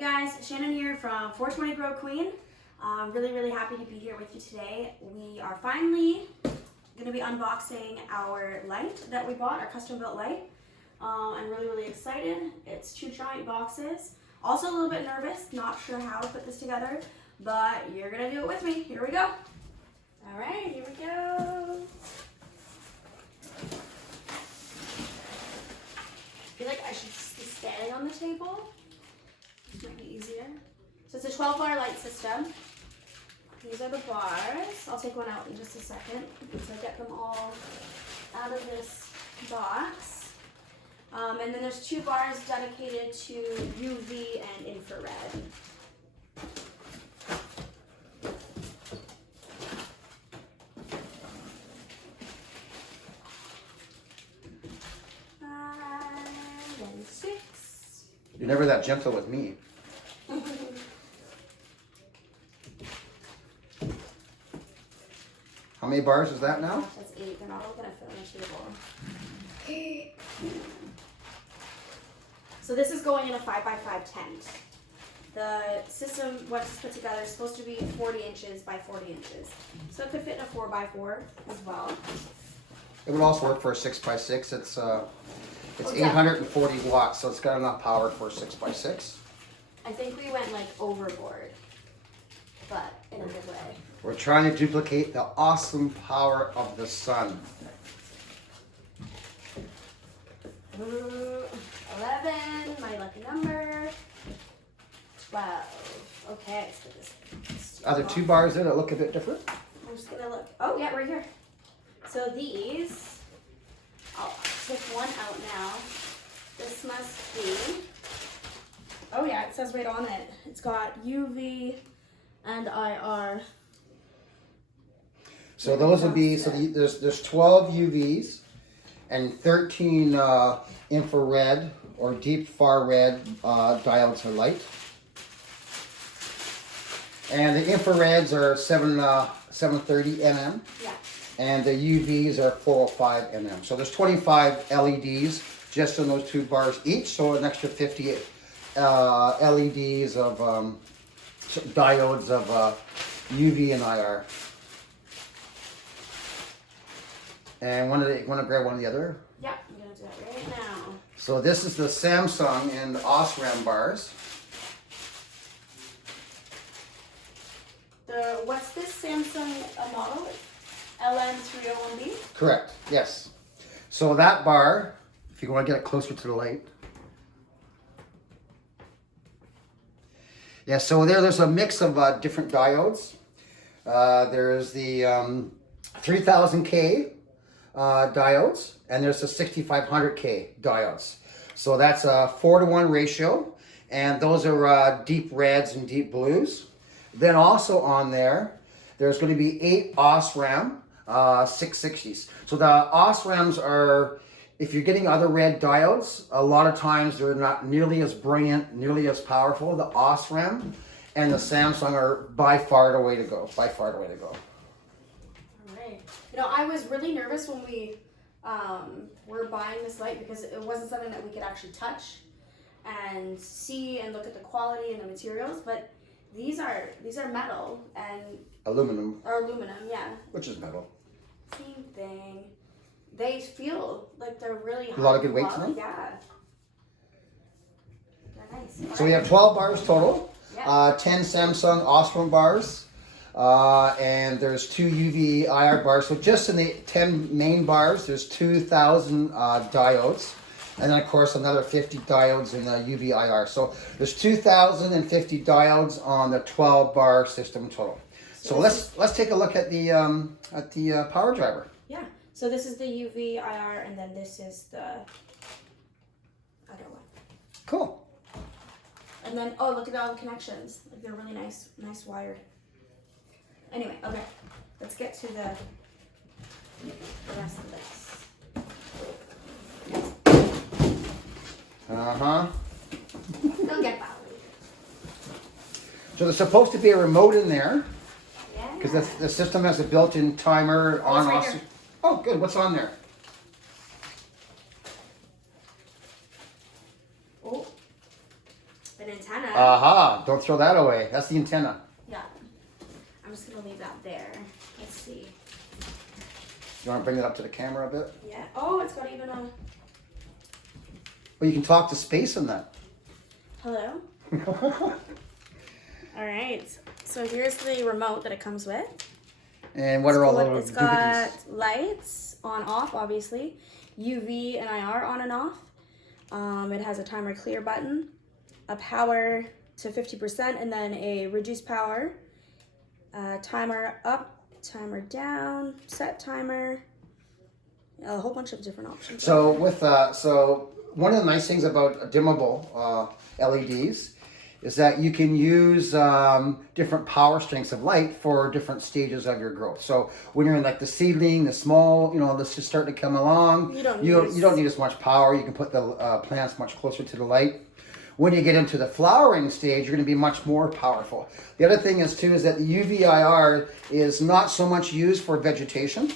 guys, Shannon here from 420 Grow Queen. I'm really happy to be here with you today. We are finally going to be unboxing our light that we bought, our custom built light. I'm really excited. It's 2 giant boxes. Also a little bit nervous, not sure how to put this together, but you're going to do it with me. Here we go. All right, here we go. I feel like I should be standing on the table. This might be easier. So it's a 12-bar light system. These are the bars. I'll take one out in just a second once I get them all out of this box. And then there's 2 bars dedicated to UV and infrared. And 6. You're never that gentle with me. How many bars is that now? That's 8. They're not all gonna fit on the table. So this is going in a 5x5 tent. The system, what's put together, is supposed to be 40 inches by 40 inches. So it could fit in a 4x4 as well. It would also work for a 6x6. It's 840 watts, so it's got enough power for a 6x6. I think we went like overboard, but in a good way. We're trying to duplicate the awesome power of the sun. Ooh, 11, my lucky number. 12. Okay, let's put this. Are there 2 bars there that look a bit different? I'm just gonna look. Oh yeah, right here. So these, I'll take one out now. This must be, oh yeah, it says right on it. It's got UV and IR. So those would be, there's 12 UVs and 13 infrared or deep far red diodes of light. And the infrareds are 730 mm. Yeah. And the UVs are 405 mm. So there's 25 LEDs just on those 2 bars each. So an extra 50 LEDs of diodes of UV and IR. And want to grab one of the other? Yeah, I'm gonna do that right now. So this is the Samsung and Osram bars. What's this Samsung model? LM301B? Correct, yes. So that bar, if you want to get it closer to the light. Yeah, so there's a mix of different diodes. There's the 3000K diodes, and there's the 6500K diodes. So that's a 4-to-1 ratio, and those are deep reds and deep blues. Then also on there's going to be 8 Osram 660s. So the Osrams are, if you're getting other red diodes, a lot of times they're not nearly as brilliant, nearly as powerful. The Osram and the Samsung are by far the way to go. By far the way to go. All right. You know, I was really nervous when we were buying this light because it wasn't something that we could actually touch and see and look at the quality and the materials, but these are metal and aluminum. Or aluminum, yeah. Which is metal. Same thing. They feel like they're really high. A lot of good weight to them? Yeah. They're nice. So we have 12 bars total. Yeah. 10 Samsung Osram bars. And there's 2 UV IR bars. So just in the 10 main bars, there's 2,000 diodes. And then of course another 50 diodes in the UV IR. So there's 2,050 diodes on the 12 bar system total. So let's take a look at the power driver. Yeah. So this is the UV IR, and then this is the other one. Cool. And then look at all the connections. Like they're really nice wired. Anyway, okay. Let's get to the rest of this. Don't get that. So there's supposed to be a remote in there. Yeah. Because the system has a built-in timer on right off. here. Oh, good. What's on there? Oh, it is antenna. Aha, don't throw that away. That's the antenna. Yeah. I'm just gonna leave that there. Let's see. You want to bring it up to the camera a bit? Yeah. Oh, it's got even a... Well, you can talk to space in that. Hello? All right. So here's the remote that it comes with. And what are all the It's got lights on, off, obviously. UV and IR on and off. It has a timer clear button, a power to 50%, and then a reduced power, timer up, timer down, set timer, a whole bunch of different options. So one of the nice things about dimmable LEDs is that you can use different power strengths of light for different stages of your growth. So when you're in like the seedling, the small, this is starting to come along, you don't need as much power. You can put the plants much closer to the light. When you get into the flowering stage, you're going to be much more powerful. The other thing is that the UVIR is not so much used for vegetation.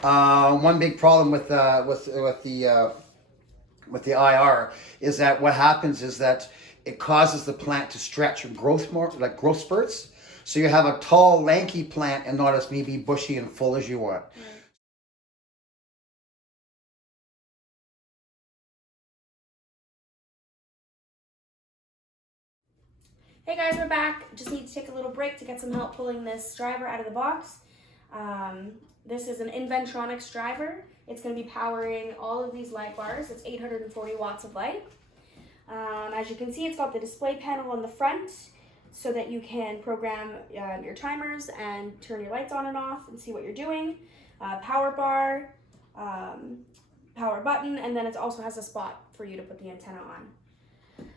One big problem with the IR is that what happens is that it causes the plant to stretch and growth more, like growth spurts. So you have a tall, lanky plant and not as maybe bushy and full as you want. Hey guys, we're back. Just need to take a little break to get some help pulling this driver out of the box. This is an Inventronics driver. It's going to be powering all of these light bars. It's 840 watts of light. As you can see, it's got the display panel on the front so that you can program your timers and turn your lights on and off and see what you're doing. Power bar, power button, and then it also has a spot for you to put the antenna on.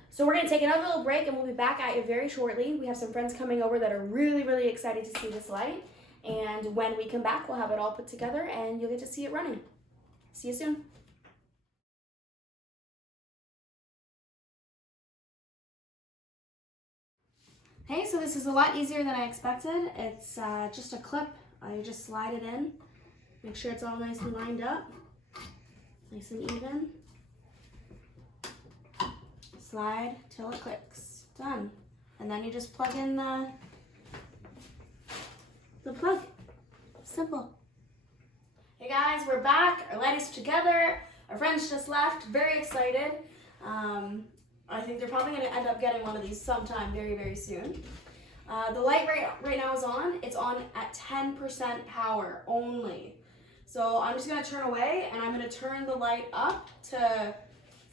So we're going to take another little break and we'll be back at you very shortly. We have some friends coming over that are really, really excited to see this light. And when we come back, we'll have it all put together and you'll get to see it running. See you soon. Hey, so this is a lot easier than I expected. It's just a clip. You just slide it in. Make sure it's all nice and lined up. Nice and even. Slide till it clicks. Done. And then you just plug in the plug. Simple. Hey guys, we're back. Our light is together. Our friends just left. Very excited. I think they're probably going to end up getting one of these sometime very, very soon. The light right now is on. It's on at 10% power only. So I'm just going to turn away and I'm going to turn the light up to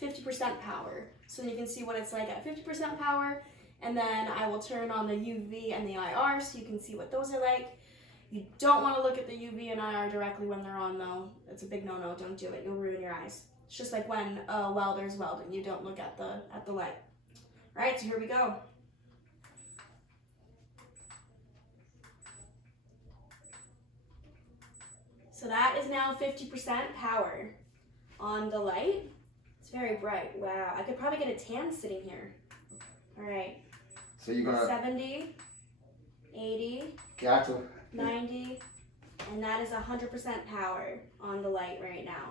50% power. So you can see what it's like at 50% power. And then I will turn on the UV and the IR so you can see what those are like. You don't want to look at the UV and IR directly when they're on though. It's a big no-no. Don't do it. You'll ruin your eyes. It's just like when a welder's welding. You don't look at the light. All right, so here we go. So that is now 50% power on the light. It's very bright. Wow, I could probably get a tan sitting here. All right. So you're gonna 70, 80, 90, and that is 100% power on the light right now.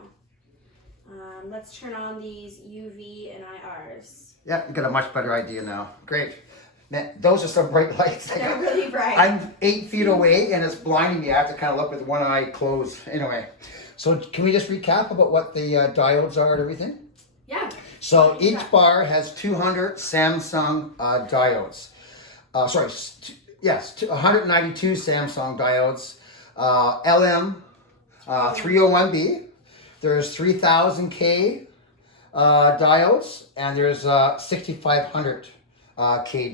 Let's turn on these UV and IRs. Yeah, you got a much better idea now. Great. Man, those are some bright lights. They're really bright. I'm 8 feet away and it's blinding me. I have to kind of look with one eye closed. Anyway, so can we just recap about what the diodes are and everything? Yeah. So each bar has 200 Samsung diodes. 192 Samsung diodes. LM 301B. There's 3000K diodes, and there's 6500K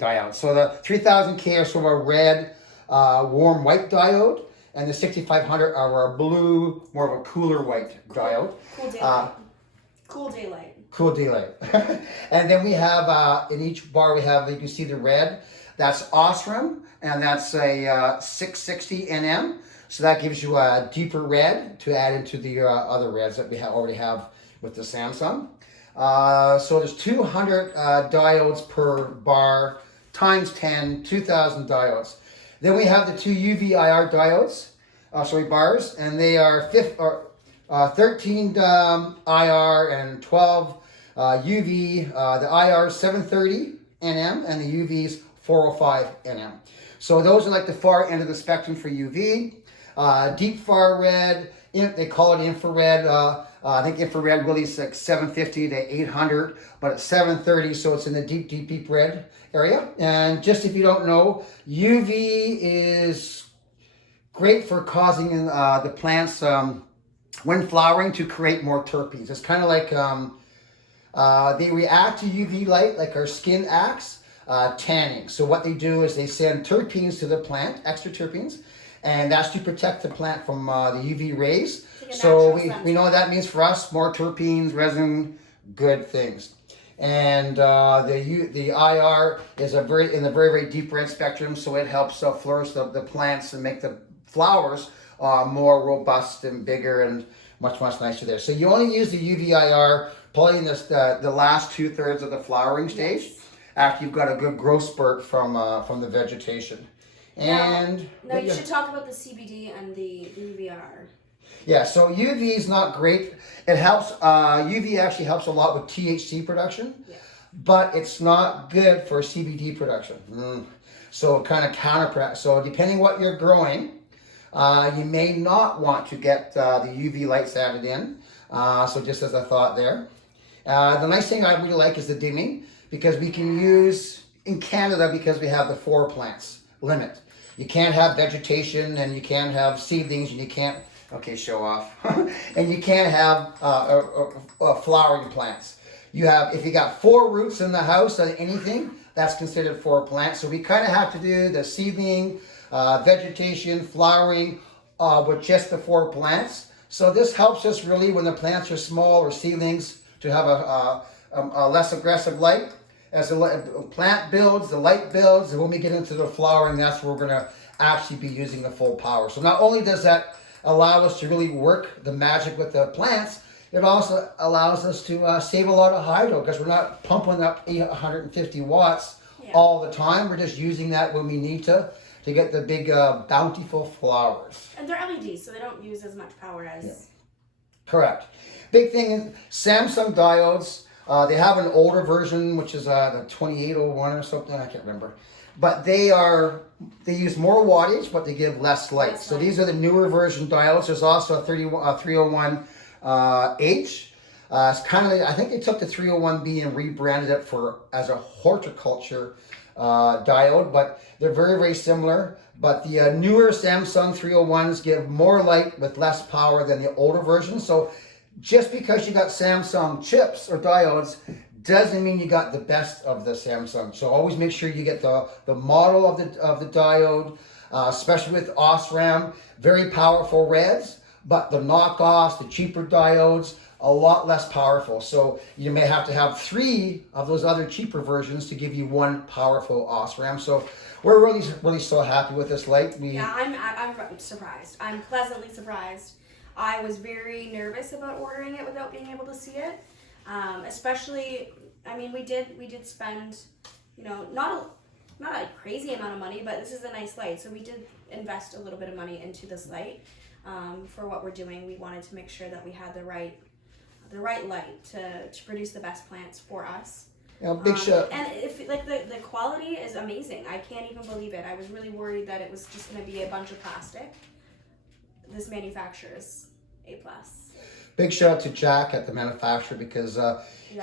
diodes. So the 3000K are sort of a red, warm white diode, and the 6500 are a blue, more of a cooler white diode. Cool daylight. Cool daylight. Cool daylight. And then we have, in each bar we have, you can see the red, that's Osram, and that's a 660 NM. So that gives you a deeper red to add into the other reds that we already have with the Samsung. So there's 200 diodes per bar times 10, 2000 diodes. Then we have the two UV-IR diodes, bars, and they are 13 IR and 12 UV. The IR is 730 nm, and the UV's 405 nm. So those are like the far end of the spectrum for UV. Deep far red, they call it infrared. I think infrared really is like 750 to 800, but it's 730, so it's in the deep red area. And just if you don't know, UV is great for causing the plants, when flowering, to create more terpenes. It's kind of like they react to UV light like our skin acts, tanning. So what they do is they send terpenes to the plant, extra terpenes, and that's to protect the plant from the UV rays. So we know what that means for us: more terpenes, resin, good things. And the IR is in the very deep red spectrum, so it helps flourish the plants and make the flowers more robust and bigger and much nicer there. So you only use the UV-IR probably in the last 2/3 of the flowering stage, yes, after you've got a good growth spurt from the vegetation. And now you should talk about the CBD and the UV-IR. Yeah, so UV is not great. It helps. UV actually helps a lot with THC production, yeah, but it's not good for CBD production. So kind of counterproductive. So depending what you're growing, you may not want to get the UV lights added in. So just as a thought there. The nice thing I really like is the dimming, because we can use, in Canada, because we have the 4 plants limit. You can't have vegetation, and you can't have seedlings, and you can't, okay, show off. And you can't have flowering plants. If you got 4 roots in the house on anything, that's considered 4 plants. So we kind of have to do the seedling, vegetation, flowering with just the 4 plants. So this helps us really when the plants are small or seedlings to have a less aggressive light. As the plant builds, the light builds, and when we get into the flowering, that's where we're going to actually be using the full power. So not only does that allow us to really work the magic with the plants, it also allows us to save a lot of hydro, because we're not pumping up 150 watts all the time. We're just using that when we need to get the big bountiful flowers. And they're LEDs, so they don't use as much power as... Yeah. Correct. Big thing is Samsung diodes. They have an older version, which is the 2801 or something, I can't remember. But they use more wattage, but they give less light. So these are the newer version diodes. There's also a 301H. It's kind of, I think they took the 301B and rebranded it as a horticulture diode, but they're very similar. But the newer Samsung 301s give more light with less power than the older version. So just because you got Samsung chips or diodes doesn't mean you got the best of the Samsung. So always make sure you get the model of the diode, especially with OSRAM, very powerful reds, but the knockoffs, the cheaper diodes, a lot less powerful. So you may have to have 3 of those other cheaper versions to give you 1 powerful OSRAM. So we're really so happy with this light. Yeah, I'm surprised. I'm pleasantly surprised. I was very nervous about ordering it without being able to see it. Especially, I mean, we did spend, not a crazy amount of money, but this is a nice light. So we did invest a little bit of money into this light. For what we're doing, we wanted to make sure that we had the right light to produce the best plants for us. Yeah, big shot. And if the quality is amazing. I can't even believe it. I was really worried that it was just going to be a bunch of plastic. This manufacturer is A+. Big shout out to Jack at the manufacturer, because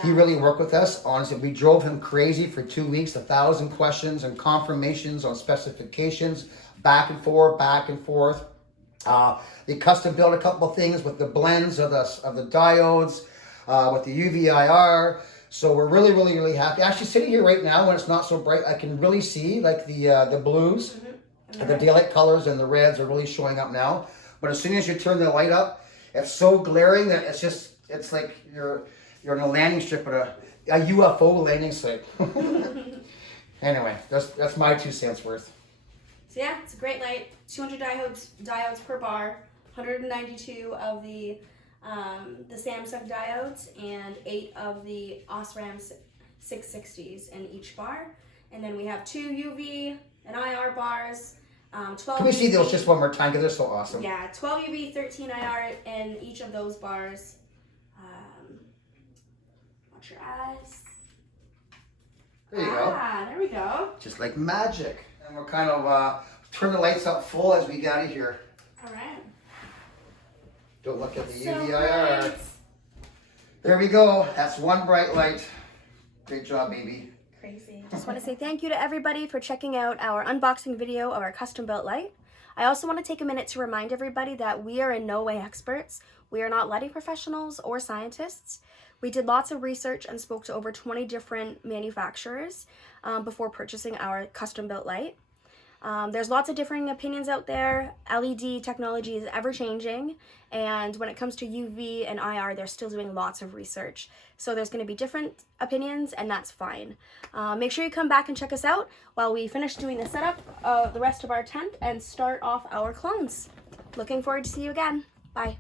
he really worked with us. Honestly, we drove him crazy for 2 weeks, 1,000 questions and confirmations on specifications, back and forth. They custom built a couple of things with the blends of the diodes, with the UV-IR. So we're really happy. Actually, sitting here right now when it's not so bright, I can really see like the blues, and the daylight colors, and the reds are really showing up now. But as soon as you turn the light up, it's so glaring that it's like you're on a landing strip at a UFO landing site. Anyway, that's my 2 cents worth. So yeah, it's a great light. 200 diodes per bar, 192 of the Samsung diodes, and 8 of the OSRAM 660s in each bar. And then we have 2 UV and IR bars. 12 Can we see UV, those just one more time, because they're so awesome? Yeah, 12 UV, 13 IR in each of those bars. Watch your eyes. There you go. Ah, there we go. Just like magic. And we'll kind of turn the lights up full as we get out of here. All right. Don't look at the So UVIR. bright. There we go. That's one bright light. Great job, baby. Crazy. Just want to say thank you to everybody for checking out our unboxing video of our custom built light. I also want to take a minute to remind everybody that we are in no way experts. We are not lighting professionals or scientists. We did lots of research and spoke to over 20 different manufacturers before purchasing our custom built light. There's lots of differing opinions out there. LED technology is ever changing, and when it comes to UV and IR, they're still doing lots of research. So there's going to be different opinions, and that's fine. Make sure you come back and check us out while we finish doing the setup of the rest of our tent and start off our clones. Looking forward to see you again. Bye.